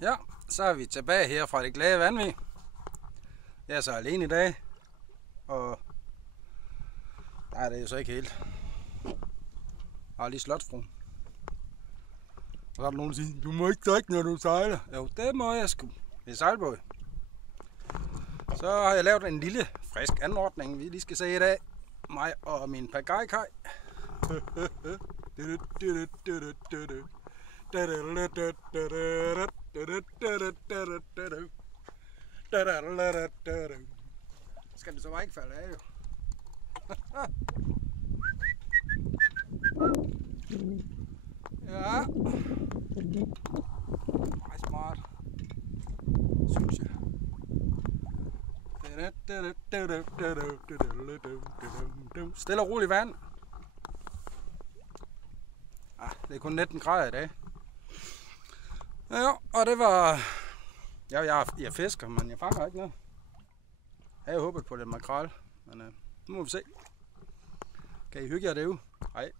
Ja, så er vi tilbage her fra det glade Vandvig. Jeg er så alene i dag, og nej, det er jo så ikke helt. Jeg har lige slotsfruen. Og så er der nogen, der siger, du må ikke drikke, når du sejler. Jo, det må jeg sgu. Det er sejlbåd. Så har jeg lavet en lille, frisk anordning, vi lige skal se i dag. Mig og min pagajkaj. Skal det så bare ikke falde af, jo? Ja. Meget smart, synes jeg. Stille og roligt vand. Det er kun 19 grader i dag. Ja, og det var... Ja, jeg fisker, men jeg fanger ikke noget. Jeg havde håbet på lidt makrel, men nu må vi se. Kan I hygge jer derude? Hej.